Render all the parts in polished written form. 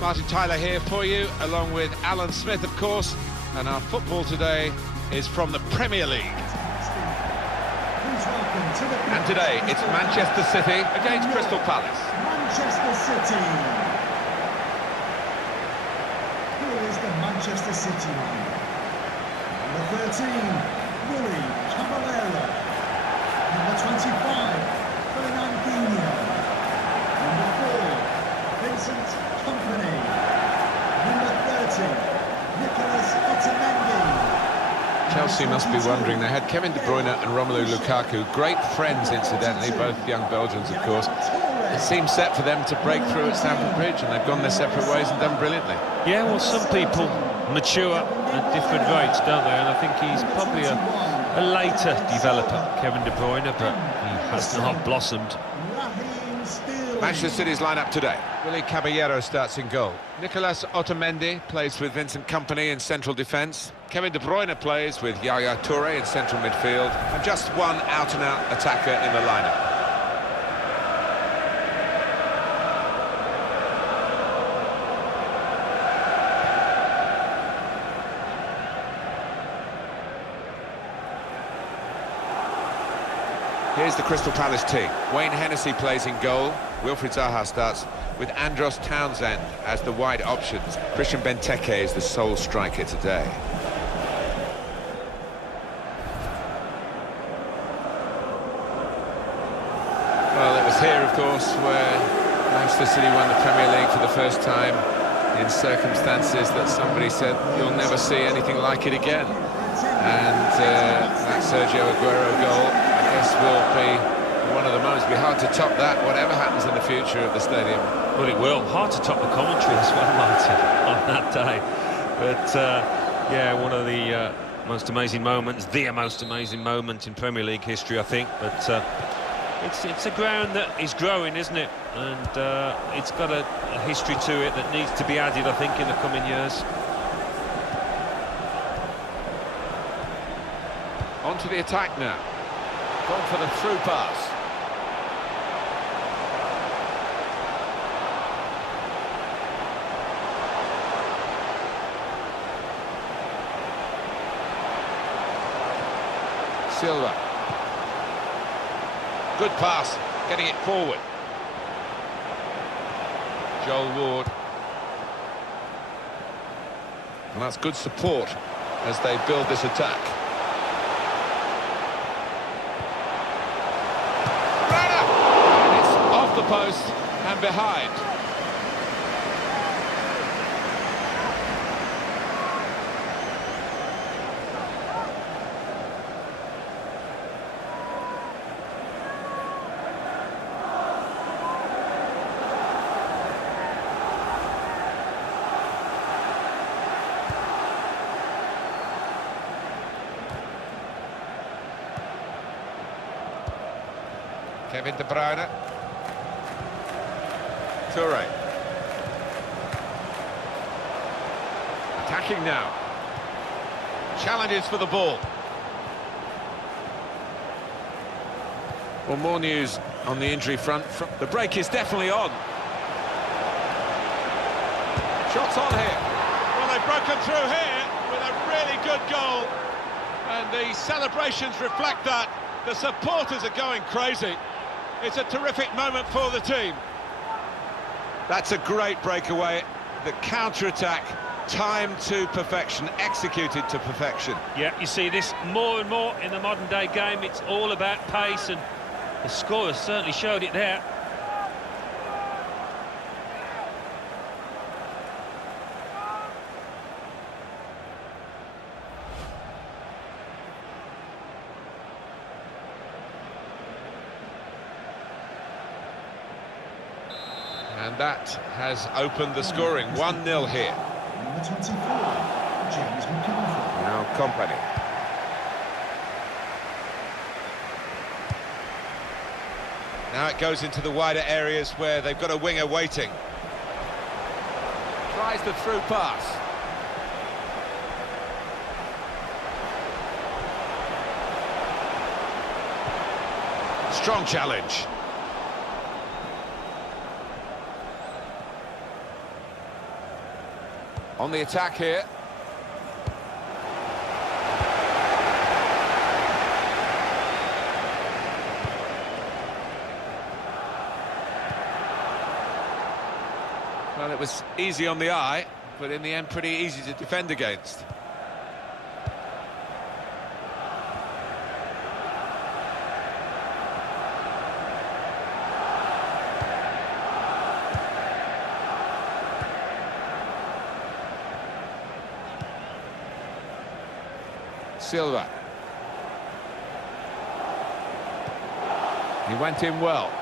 Martin Tyler here for you, along with Alan Smith, of course. And our football today is from the Premier League. And today, it's Manchester City against Crystal Palace. Manchester City. Here is the Manchester City line. Number 13, Willy Caballero. Number 25, Fernandinho. Number 4, Vincent Kompany. Number 30, Nicolas Otamendi. Chelsea must be wondering, they had Kevin De Bruyne and Romelu Lukaku, great friends incidentally, both young Belgians of course. It seemed set for them to break through at Stamford Bridge, and they've gone their separate ways and done brilliantly. Yeah, well, some people mature at different rates, don't they? And I think he's probably a later developer, Kevin De Bruyne, but he has not blossomed. Manchester City's lineup today. Willy Caballero starts in goal. Nicolas Otamendi plays with Vincent Kompany in central defence. Kevin De Bruyne plays with Yaya Toure in central midfield. And just one out-and-out attacker in the lineup. Here's the Crystal Palace team. Wayne Hennessy plays in goal. Wilfried Zaha starts with Andros Townsend as the wide options. Christian Benteke is the sole striker today. Well, it was here, of course, where Manchester City won the Premier League for the first time in circumstances that somebody said, you'll never see anything like it again. And that Sergio Aguero goal, I guess, will be one of the moments. It'll be hard to top that, whatever happens in the future of the stadium. Well, it will. Hard to top the commentary as well, Martin, on that day. But, yeah, one of the most amazing moments, the most amazing moment in Premier League history, I think. But it's a ground that is growing, isn't it? And it's got a history to it that needs to be added, I think, in the coming years. On to the attack now. Gone for the through pass. Silva. Good pass, getting it forward. Joel Ward. And that's good support as they build this attack. The post and behind. Kevin De Bruyne. Toure. Attacking now. Challenges for the ball. Well, more news on the injury front. The break is definitely on. Shots on here. Well, they've broken through here with a really good goal. And the celebrations reflect that. The supporters are going crazy. It's a terrific moment for the team. That's a great breakaway. The counter-attack, timed to perfection, executed to perfection. Yeah, you see this more and more in the modern-day game. It's all about pace, and the scorers certainly showed it there. And that has opened the scoring. 1-0 here. Number 24, James McCarthy. Now Kompany. Now it goes into the wider areas where they've got a winger waiting. Tries the through pass. Strong challenge. On the attack here. Well, it was easy on the eye, but in the end pretty easy to defend against. Silva. He went in well.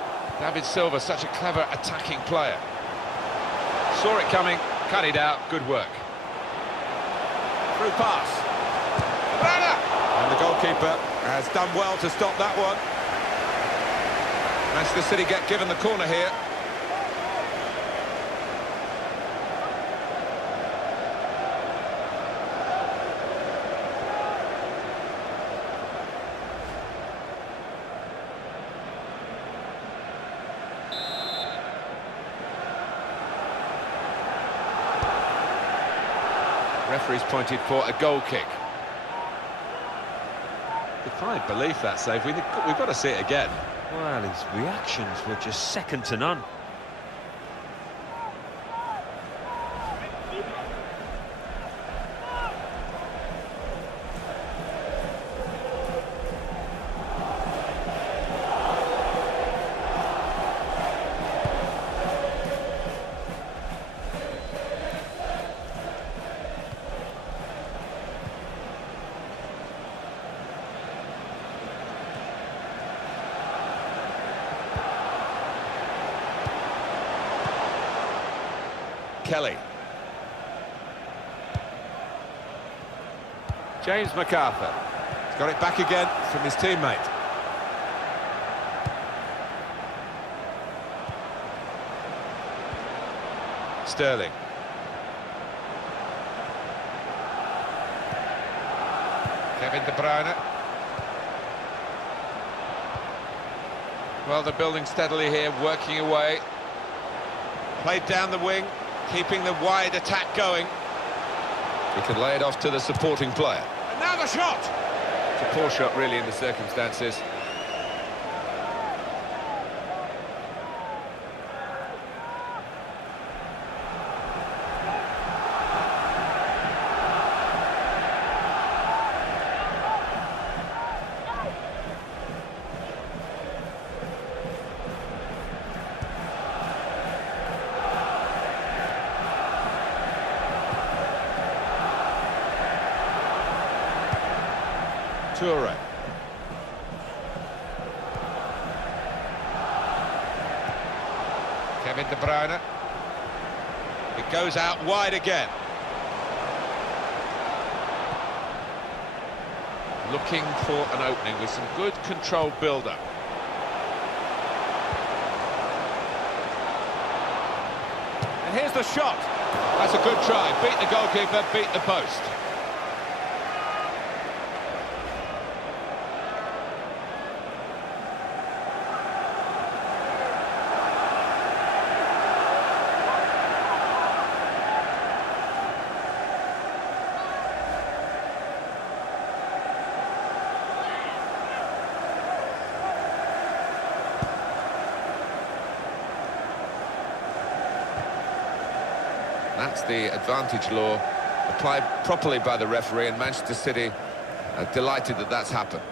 David Silva, such a clever attacking player. Saw it coming, cut it out, good work. Through pass. And the goalkeeper has done well to stop that one. Manchester City get given the corner here. Referee's pointed for a goal kick. Defied belief, that save. We've got to see it again. Well, his reactions were just second to none. Kelly. James MacArthur. He's got it back again from his teammate. Sterling. Kevin De Bruyne. Well, they're building steadily here, working away. Played down the wing, keeping the wide attack going. He could lay it off to the supporting player. And now the shot! It's a poor shot, really, in the circumstances. Toure. Kevin De Bruyne. It goes out wide again. Looking for an opening with some good controlled build-up. And here's the shot. That's a good try. Beat the goalkeeper, beat the post. That's the advantage law applied properly by the referee, and Manchester City are delighted that that's happened.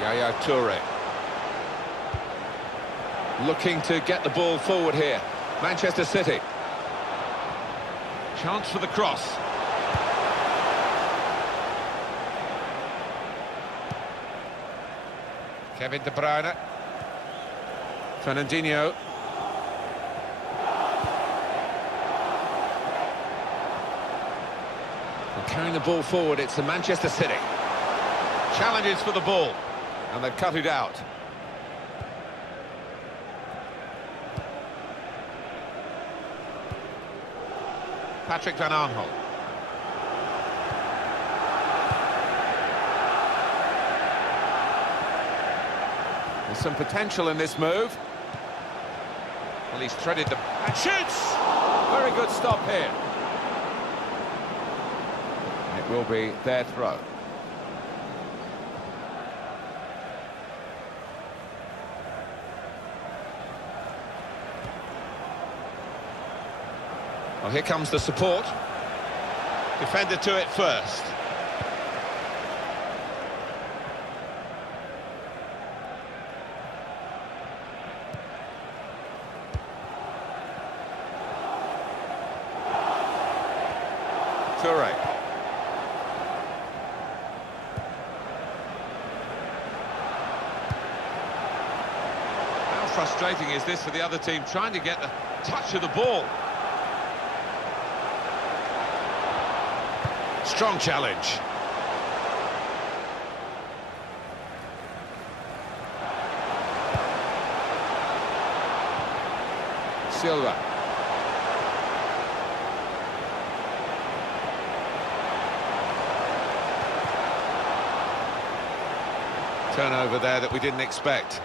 Yaya Toure. Looking to get the ball forward here. Manchester City. Chance for the cross. Kevin De Bruyne. Fernandinho. And carrying the ball forward, it's the Manchester City. Challenges for the ball, and they've cut it out. Patrick Van Aanholt. There's some potential in this move. Well, he's threaded the... and shoots! Very good stop here. It will be their throw. Well, here comes the support. Defender to it first. Toure. How frustrating is this for the other team, trying to get the touch of the ball? Strong challenge. Silva. Turnover there that we didn't expect.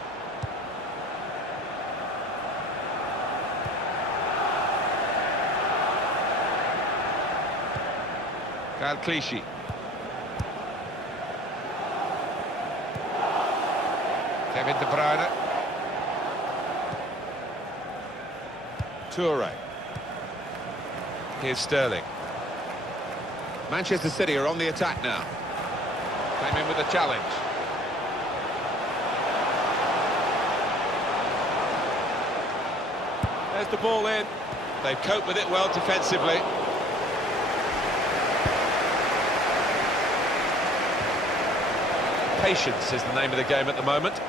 Clichy. Kevin De Bruyne. Toure. Here's Sterling. Manchester City are on the attack now. Came in with a challenge. There's the ball in. They've coped with it well defensively. Patience is the name of the game at the moment.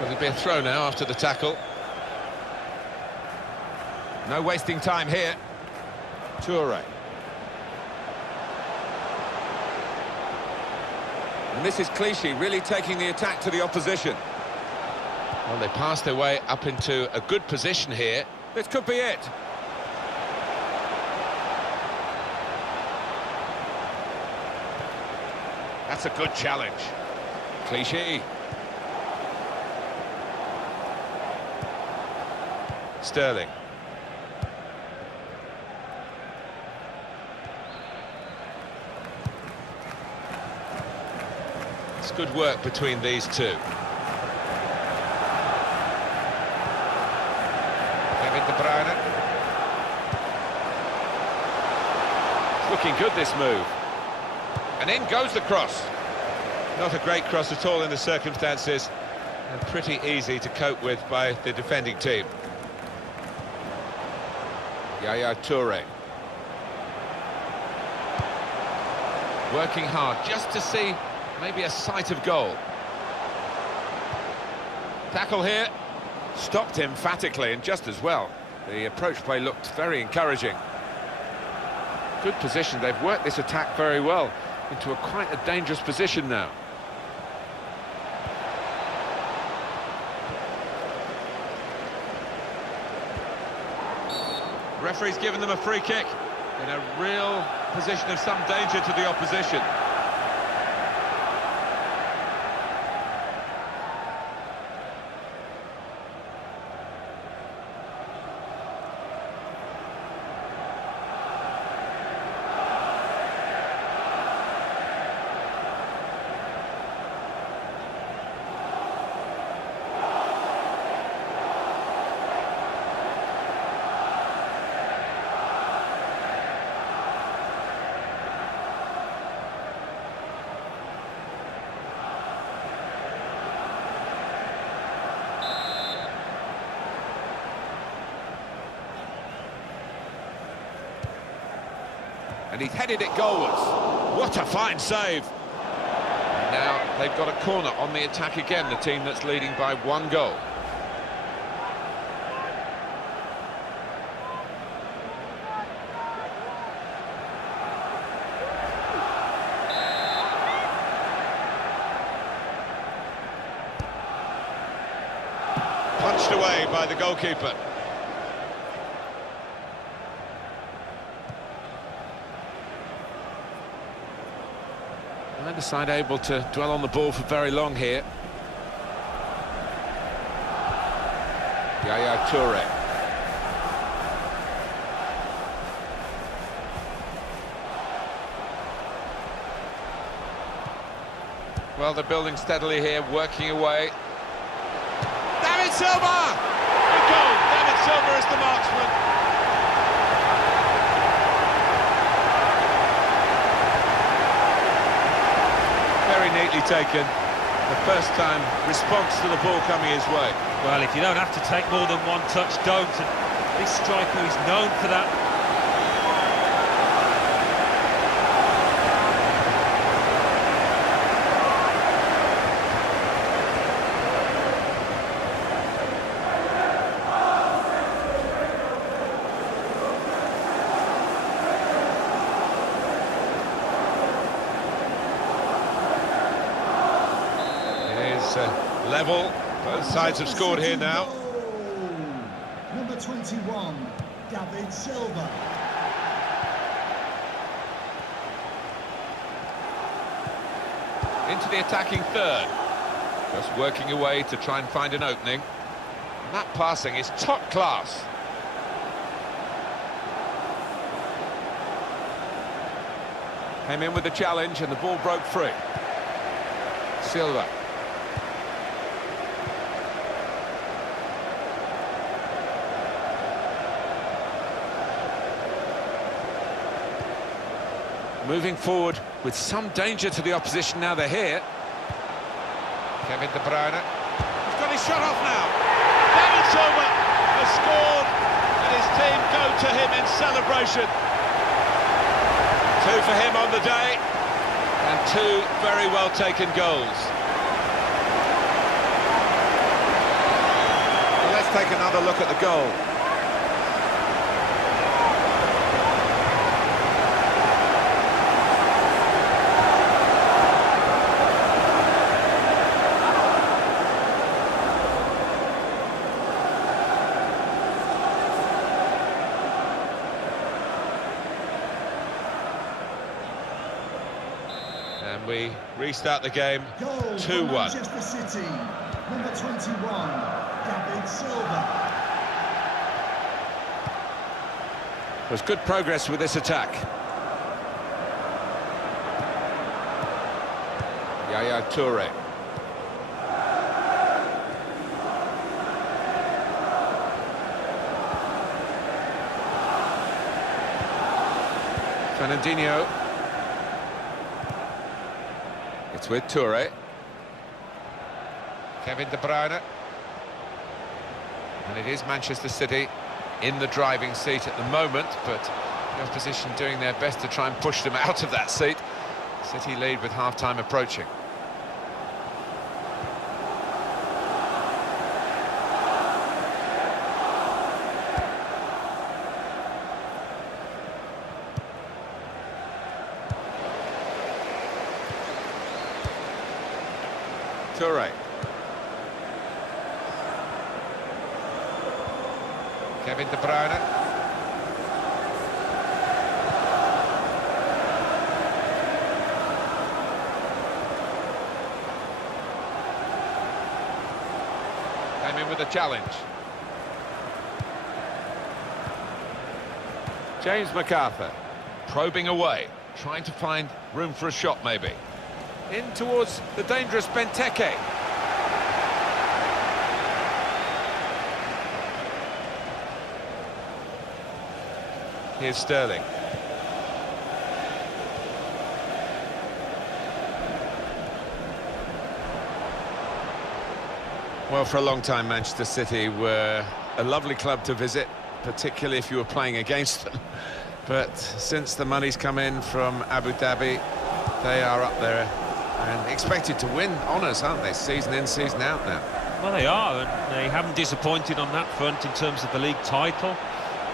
Will it be a throw now after the tackle? No wasting time here. Toure. And this is Clichy really taking the attack to the opposition. Well, they passed their way up into a good position here. This could be it. That's a good challenge. Clichy. Sterling. It's good work between these two. Kevin De Bruyne. It's looking good, this move. And in goes the cross. Not a great cross at all in the circumstances, and pretty easy to cope with by the defending team. Yaya Toure. Working hard just to see maybe a sight of goal. Tackle here. Stopped emphatically and just as well. The approach play looked very encouraging. Good position. They've worked this attack very well into quite a dangerous position now. Referee's given them a free kick in a real position of some danger to the opposition. And he's headed it goalwards. What a fine save. And now they've got a corner on the attack again, the team that's leading by 1 goal. Punched away by the goalkeeper. Neither side able to dwell on the ball for very long here. Yaya Toure. Well, they're building steadily here, working away. David Silva! A goal! David Silva is the marksman. Very neatly taken. The first time response to the ball coming his way. Well, if you don't have to take more than one touch, don't. And this striker is known for that. Level, both sides have scored here now. Number 21, David Silva. Into the attacking third. Just working away to try and find an opening. And that passing is top class. Came in with the challenge and the ball broke free. Silva. Moving forward with some danger to the opposition now they're here. Kevin De Bruyne. He's got his shot off now. David Silva has scored and his team go to him in celebration. 2 for him on the day and 2 very well taken goals. Well, let's take another look at the goal. And we restart the game 2-1. Manchester City, number 21, David Silva. There's good progress with this attack. Yaya Toure. Fernandinho. It's with Toure. Kevin De Bruyne. And it is Manchester City in the driving seat at the moment, but the opposition doing their best to try and push them out of that seat. City lead with half-time approaching. Toure. Kevin De Bruyne. Came in with a challenge. James McArthur probing away, trying to find room for a shot maybe. In towards the dangerous Benteke. Here's Sterling. Well, for a long time, Manchester City were a lovely club to visit, particularly if you were playing against them. But since the money's come in from Abu Dhabi, they are up there and expected to win honours, aren't they? Season in, season out now. Well, they are, and they haven't disappointed on that front in terms of the league title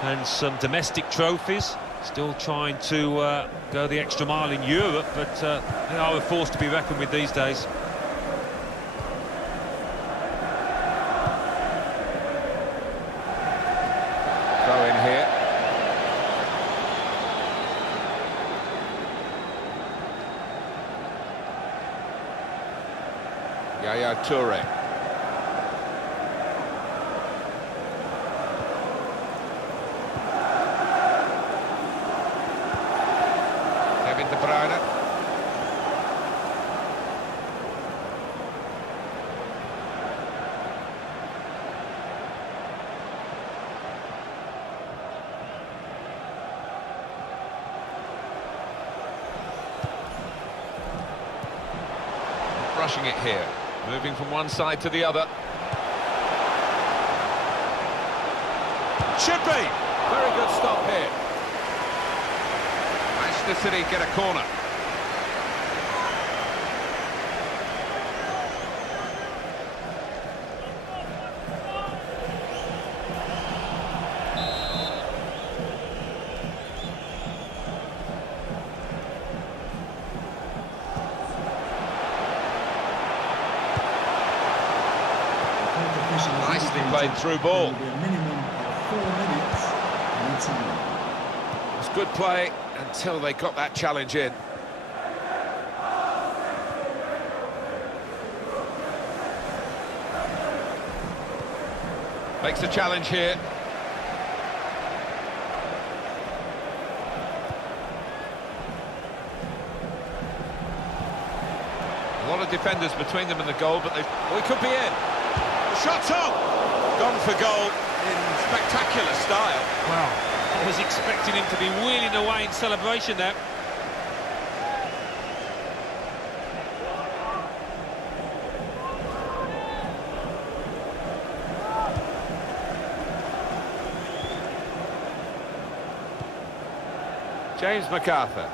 and some domestic trophies. Still trying to go the extra mile in Europe, but they are a force to be reckoned with these days. Throw in here. Yaya Toure. De Bruyne. Rushing it here, moving from one side to the other. Should be! Very good stop here. Manchester City get a corner. Nicely played through ball. There will be a minimum of 4 minutes in time. It was good play until they got that challenge in. Makes a challenge here. A lot of defenders between them and the goal, but we could be in. The shot's on! Gone for goal in spectacular style. Wow, I was expecting him to be wheeling away in celebration there. James MacArthur.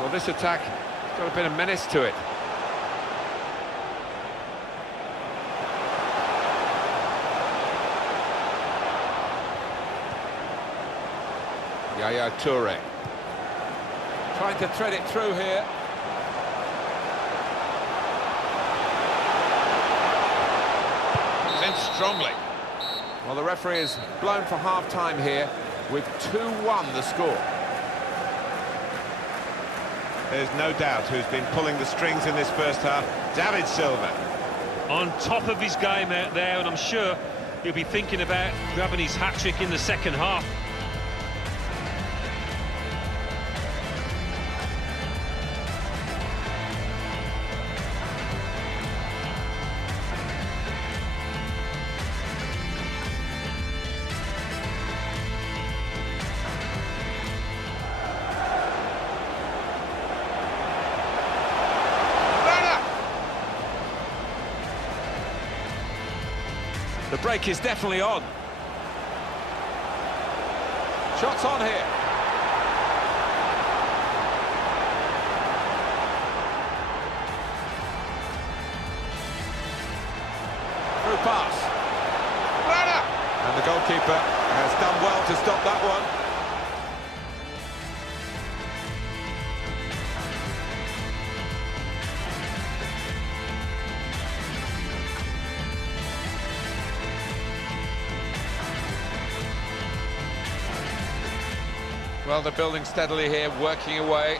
Well, this attack has got a bit of menace to it. Yaya Toure. Trying to thread it through here. Comes in strongly. Well, the referee is blown for half-time here with 2-1 the score. There's no doubt who's been pulling the strings in this first half. David Silva. On top of his game out there, and I'm sure he'll be thinking about grabbing his hat-trick in the second half. The break is definitely on. Shots on here. Through pass. Runner! And the goalkeeper has done well to stop that one. Well, they're building steadily here, working away.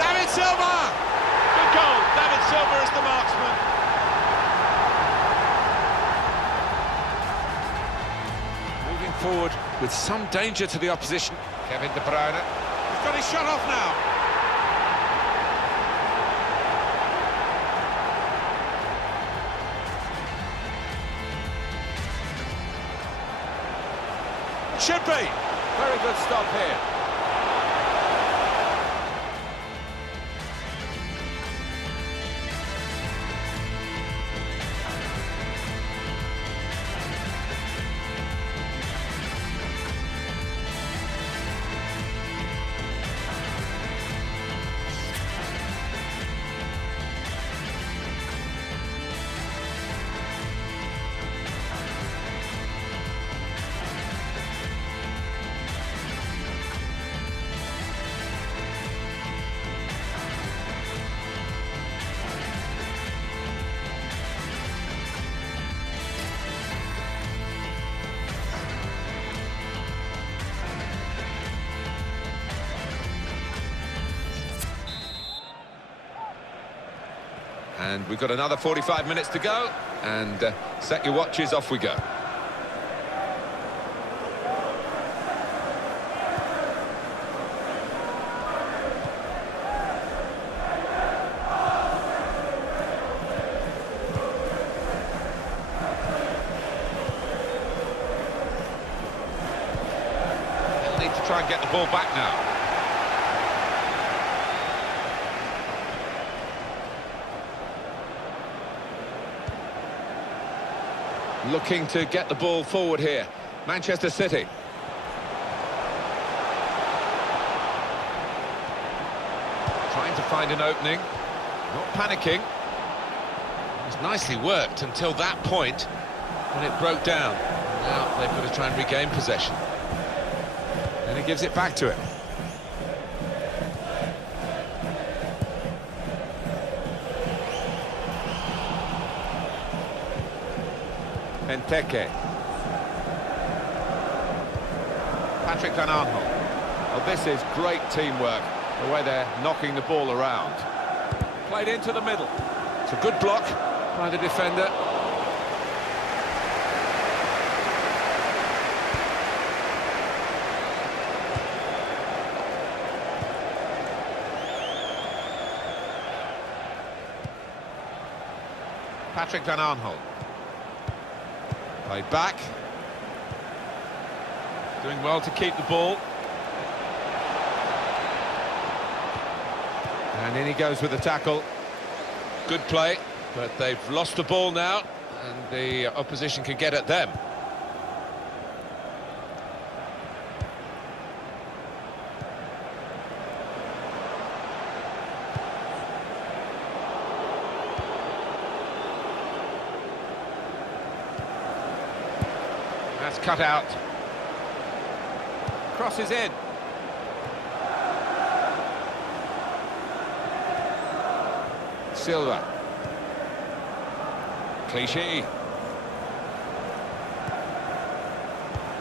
David Silva! Good goal. David Silva is the marksman. Moving forward with some danger to the opposition. Kevin De Bruyne. He's got his shot off now. Should be. Very good stop here. And we've got another 45 minutes to go, and set your watches, off we go. They'll need to try and get the ball back now. Looking to get the ball forward here. Manchester City. Trying to find an opening. Not panicking. It was nicely worked until that point when it broke down. Now they've got to try and regain possession. And he gives it back to him. Benteke. Patrick Van Aanholt. Well, this is great teamwork, the way they're knocking the ball around. Played into the middle. It's a good block by the defender. Patrick Van Aanholt. Played back. Doing well to keep the ball. And in he goes with the tackle. Good play, but they've lost the ball now, and the opposition can get at them. That's cut out. Crosses in. Silva. Clichy.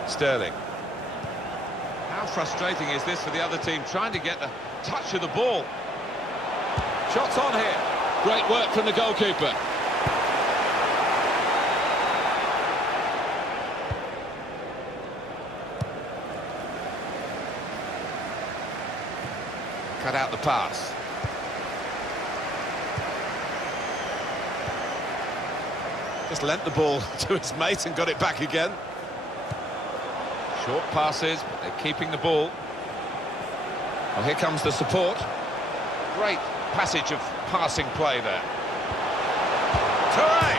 Sterling. How frustrating is this for the other team, trying to get the touch of the ball? Shots on here. Great work from the goalkeeper. Cut out the pass. Just lent the ball to his mate and got it back again. Short passes, but they're keeping the ball. Well, here comes the support. Great passage of passing play there. Toure!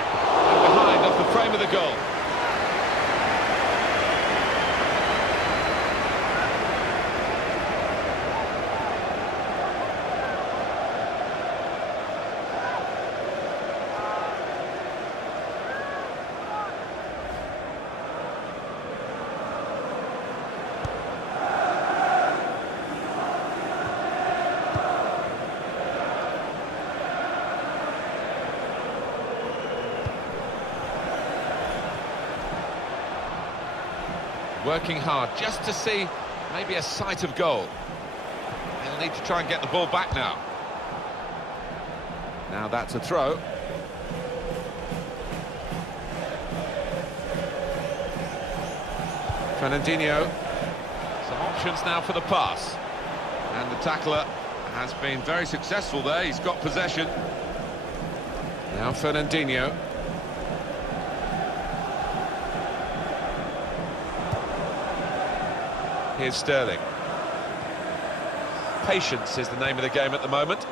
And behind off the frame of the goal. Working hard just to see maybe a sight of goal. They'll need to try and get the ball back now. Now that's a throw. Fernandinho. Some options now for the pass. And the tackler has been very successful there. He's got possession. Now Fernandinho. Here's Sterling. Patience is the name of the game at the moment.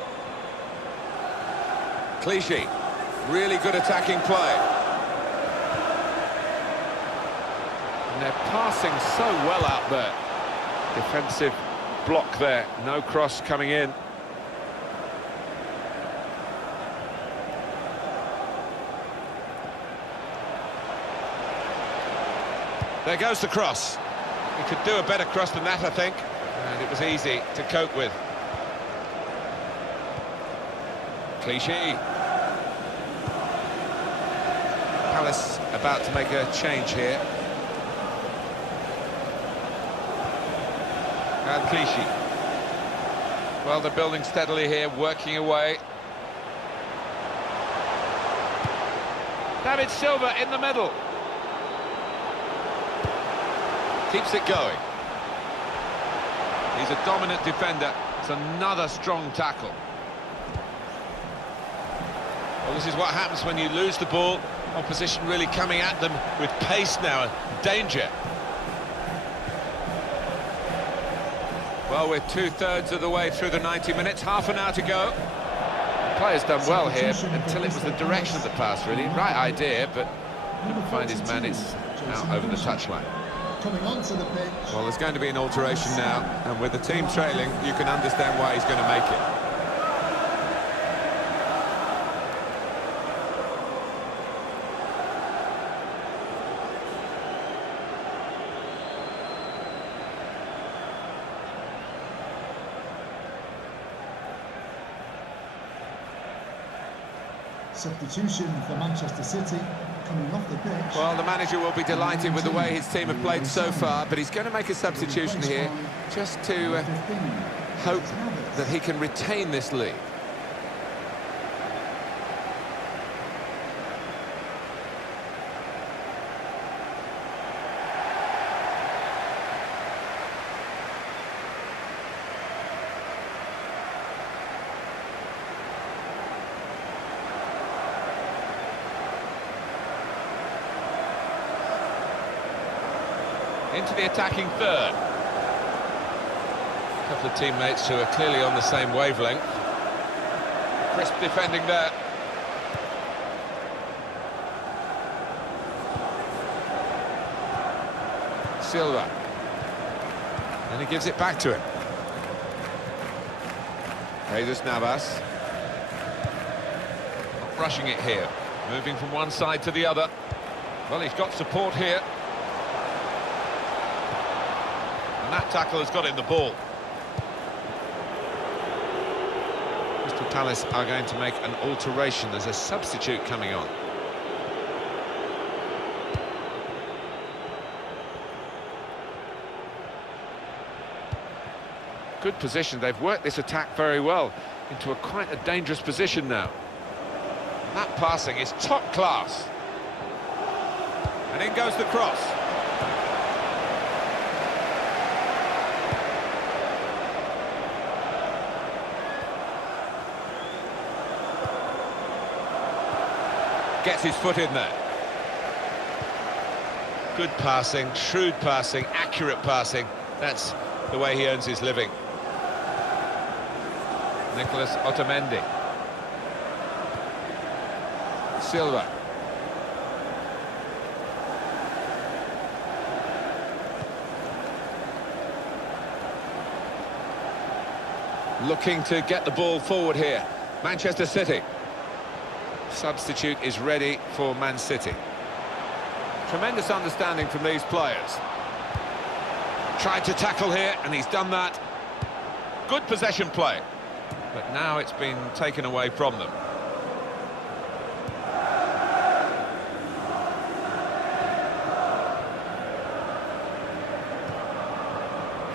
Clichy. Really good attacking play. And they're passing so well out there. Defensive block there. No cross coming in. There goes the cross. He could do a better cross than that, I think, and it was easy to cope with. Clichy. Palace about to make a change here. And Clichy. Well, they're building steadily here, working away. David Silva in the middle. Keeps it going. He's a dominant defender. It's another strong tackle. Well, this is what happens when you lose the ball. Opposition really coming at them with pace now and danger. Well, we're two-thirds of the way through the 90 minutes, half an hour to go. The player's done well here until it was the direction of the pass, really. Right idea, but couldn't find his man. It's out over the touchline. Coming onto the pitch. Well, there's going to be an alteration now, and with the team trailing, you can understand why he's going to make it. Substitution for Manchester City, coming off the pitch. Well, the manager will be delighted with the way his team have played so far, but he's going to make a substitution here just to hope that he can retain this lead. Into the attacking third. A couple of teammates who are clearly on the same wavelength. Crisp defending there. Silva. And he gives it back to him. Jesus Navas. Not rushing it here. Moving from one side to the other. Well, he's got support here. And that tackle has got him the ball. Crystal Palace are going to make an alteration. There's a substitute coming on. Good position. They've worked this attack very well into quite a dangerous position now. That passing is top class. And in goes the cross. Gets his foot in there. Good passing, shrewd passing, accurate passing. That's the way he earns his living. Nicholas Otamendi. Silva. Looking to get the ball forward here. Manchester City. Substitute is ready for Man City. Tremendous understanding from these players. Tried to tackle here, and he's done that. Good possession play. But now it's been taken away from them.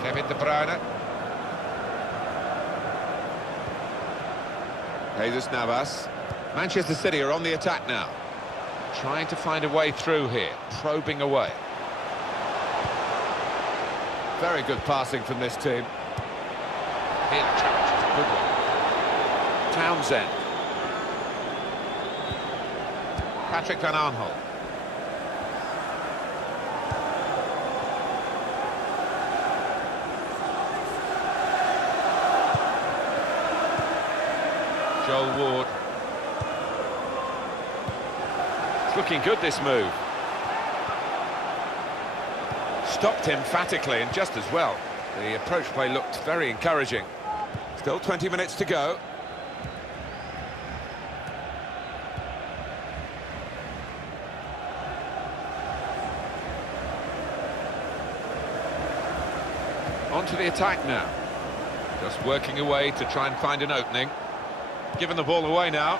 Kevin De Bruyne. Jesus Navas. Manchester City are on the attack now. Trying to find a way through here, probing away. Very good passing from this team. Here, challenge is a good one. Townsend. Patrick Van Aanholt. Joel Ward. It's looking good, this move. Stopped emphatically and just as well. The approach play looked very encouraging. Still 20 minutes to go. On to the attack now. Just working away to try and find an opening. Giving the ball away now.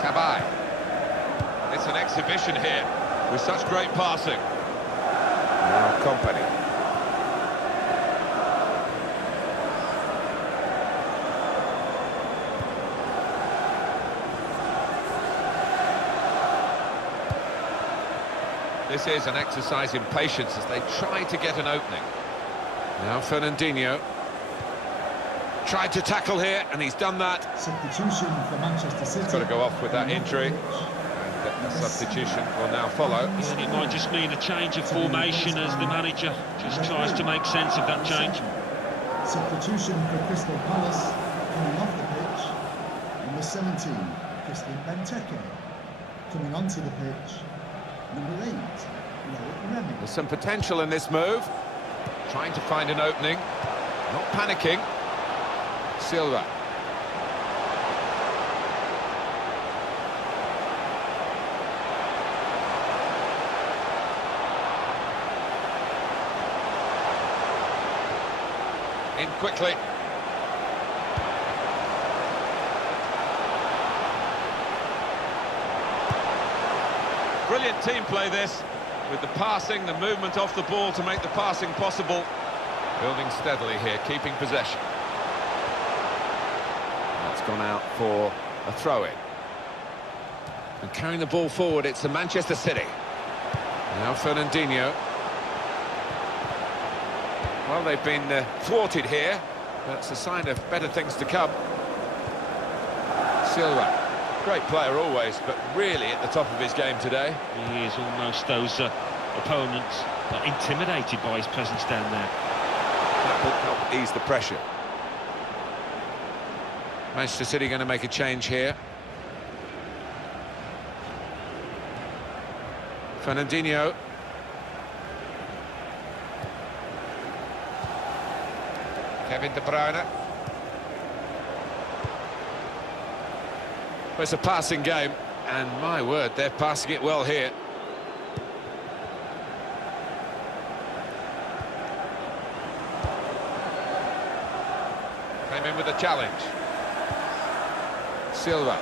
Cabaye. It's an exhibition here with such great passing. Now Company. This is an exercise in patience as they try to get an opening. Now Fernandinho tried to tackle here, and he's done that. Substitution for Manchester City. He's got to go off with that injury. And the substitution will now follow. And it might just mean a change of formation as the manager just tries to make sense of that change. Substitution for Crystal Palace coming off the pitch. Number 17, Christian Benteke. Coming onto the pitch, number 8, Remy. There's some potential in this move. Trying to find an opening. Not panicking. Silva. In quickly. Brilliant team play this, with the passing, the movement off the ball to make the passing possible. Building steadily here, keeping possession. That's gone out for a throw-in. And carrying the ball forward, it's the Manchester City. Now Fernandinho. Well, they've been thwarted here. That's a sign of better things to come. Silva. Great player always, but really at the top of his game today. He is almost those opponents intimidated by his presence down there. That will help ease the pressure. Manchester City going to make a change here. Fernandinho. Kevin De Bruyne. Well, it's a passing game, and my word, they're passing it well here. Came in with a challenge. Silva.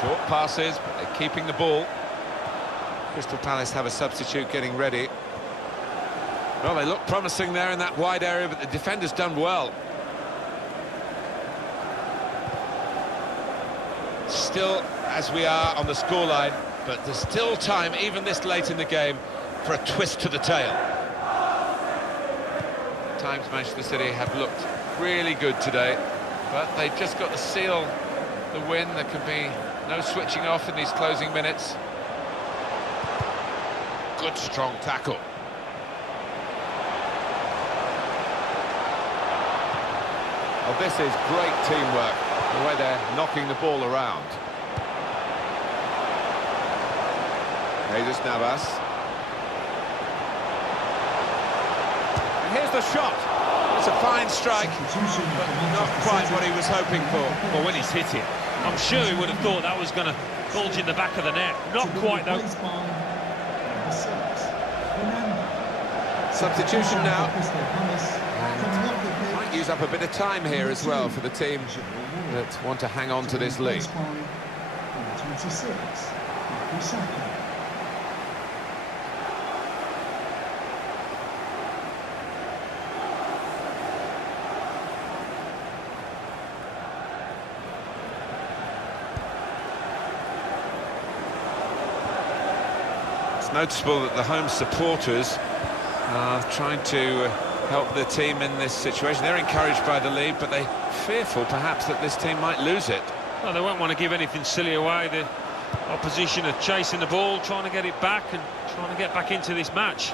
Short passes, but they're keeping the ball. Crystal Palace have a substitute getting ready. Well, they look promising there in that wide area, but the defender's done well. Still, as we are on the scoreline, but there's still time, even this late in the game, for a twist to the tail. At times Manchester City have looked really good today, but they've just got to seal the win. There can be no switching off in these closing minutes. Good strong tackle. Well, this is great teamwork, the way they're knocking the ball around. Jesus Navas. And here's the shot. It's a fine strike, but not quite what he was hoping for. Well, when he's hit it, I'm sure he would have thought that was going to bulge in the back of the net. Not quite, though. Substitution now. And might use up a bit of time here as well for the team that want to hang on to this lead. 26, It's noticeable that the home supporters are trying to help the team in this situation. They're encouraged by the lead, but they're fearful perhaps that this team might lose it. Well, they won't want to give anything silly away. The opposition are chasing the ball, trying to get it back and trying to get back into this match.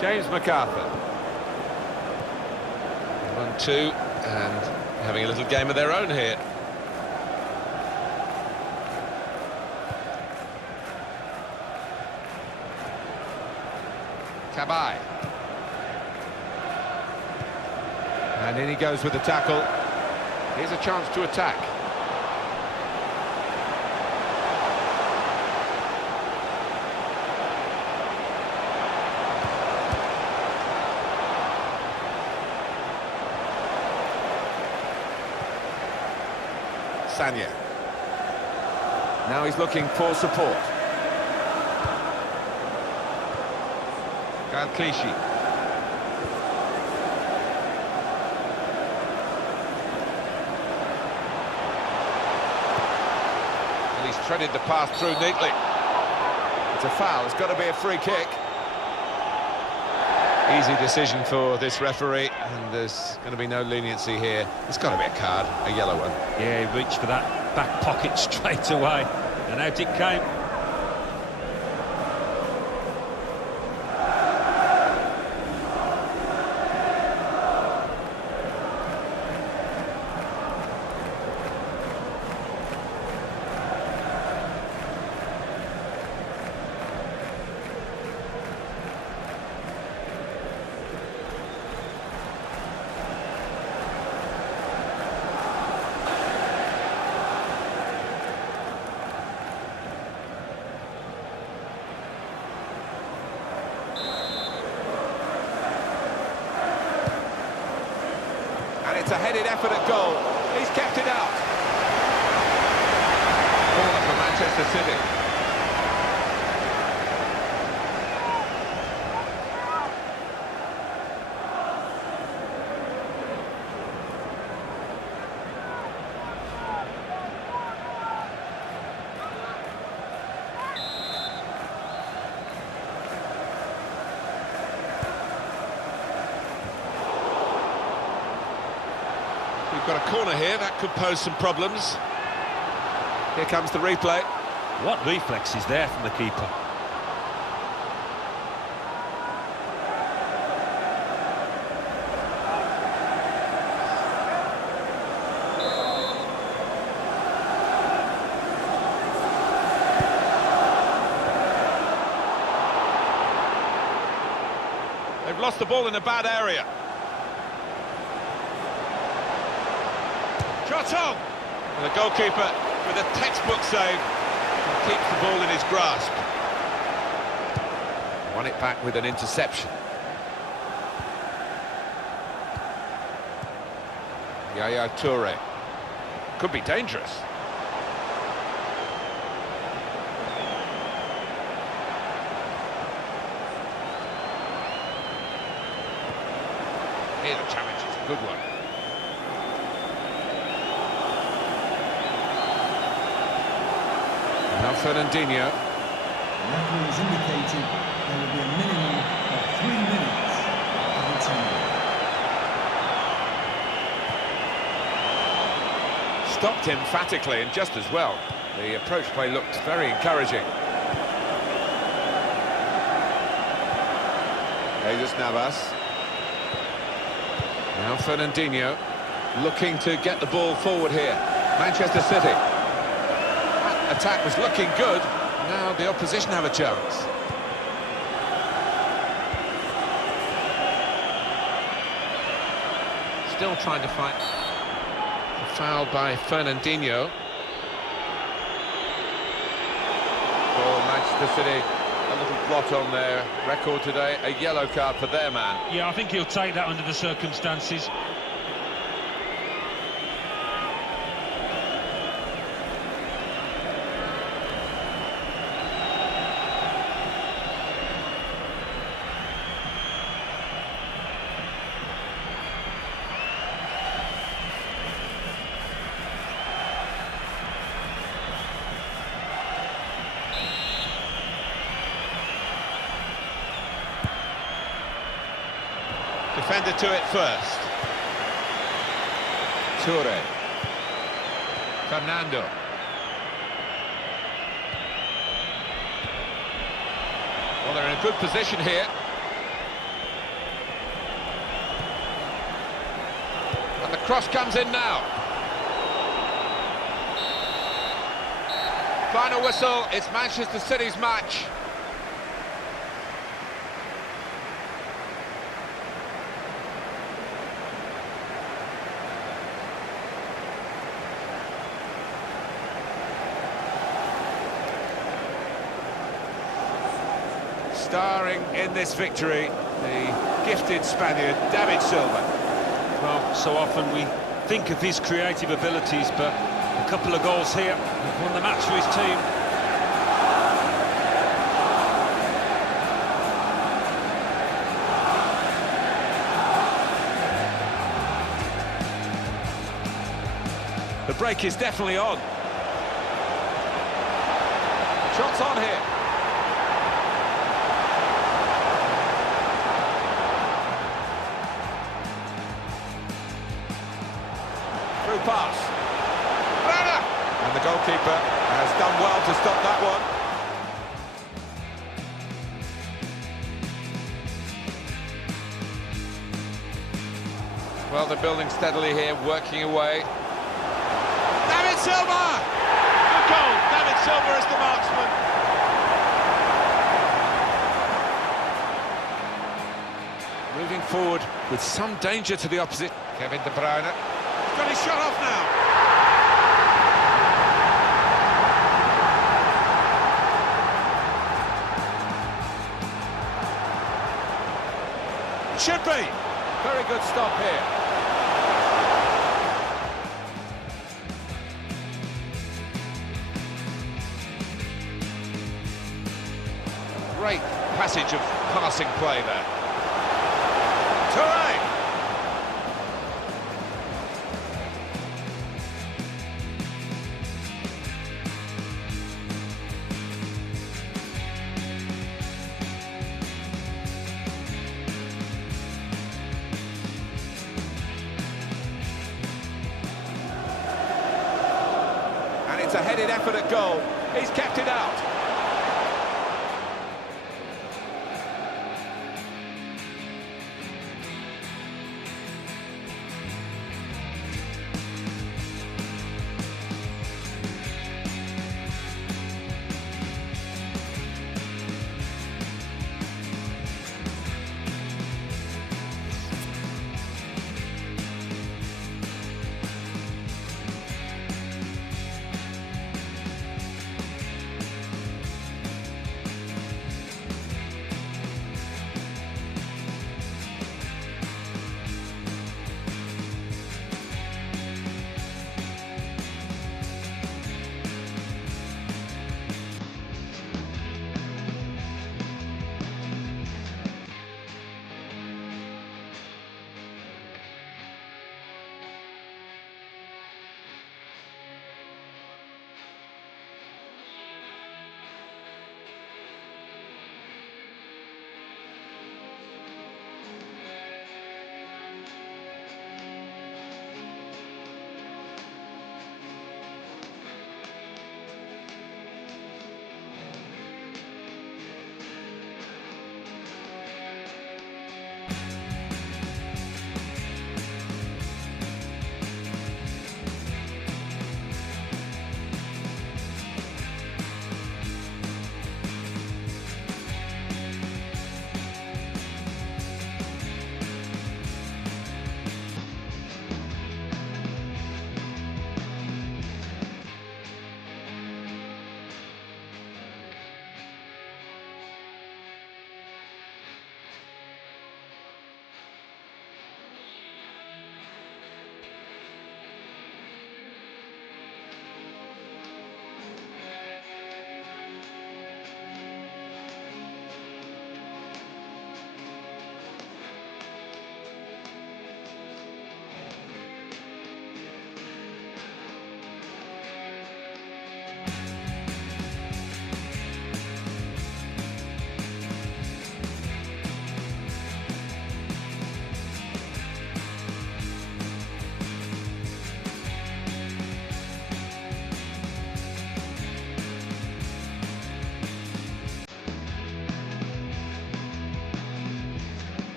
James McArthur. 1-2, and having a little game of their own here. Cabaye. And in he goes with the tackle. Here's a chance to attack. Sanya. Now he's looking for support. Clichy. And he's threaded the pass through neatly. It's a foul, it's got to be a free kick. Easy decision for this referee, and there's going to be no leniency here. It's got to be a card, a yellow one. Yeah, he reached for that back pocket straight away, and out it came. It's a headed effort at goal. He's kept it out. Corner for Manchester City. We've got a corner here, that could pose some problems. Here comes the replay. What reflex is there from the keeper? They've lost the ball in a bad area. Trotton! And the goalkeeper with a textbook save keeps the ball in his grasp. Won it back with an interception. Yaya Toure. Could be dangerous. Here the challenge is a good one. Now Fernandinho. The referee has indicated there will be a minimum of 3 minutes of time. Stopped emphatically and just as well. The approach play looked very encouraging. Jesus Navas. Now Fernandinho looking to get the ball forward here. Manchester City. That attack was looking good. Now the opposition have a chance. Still trying to fight. A foul by Fernandinho. For Manchester City, a little blot on their record today. A yellow card for their man. Yeah, I think he'll take that under the circumstances. Defender to it first. Toure. Fernando. Well, they're in a good position here. And the cross comes in now. Final whistle, it's Manchester City's match. Starring in this victory, the gifted Spaniard, David Silva. Well, so often we think of his creative abilities, but A couple of goals here, won the match for his team. The break is definitely on. Shots on here. Through pass. Brana! And the goalkeeper has done well to stop that one. Well, they're building steadily here, working away. David Silva! Good goal. David Silva is the marksman. Moving forward with some danger to the opposite. Kevin De Bruyne. He's got his shot off now. Should be. Very good stop here. Great passage of passing play there. Touré! And it's a headed effort at goal. He's kept it out.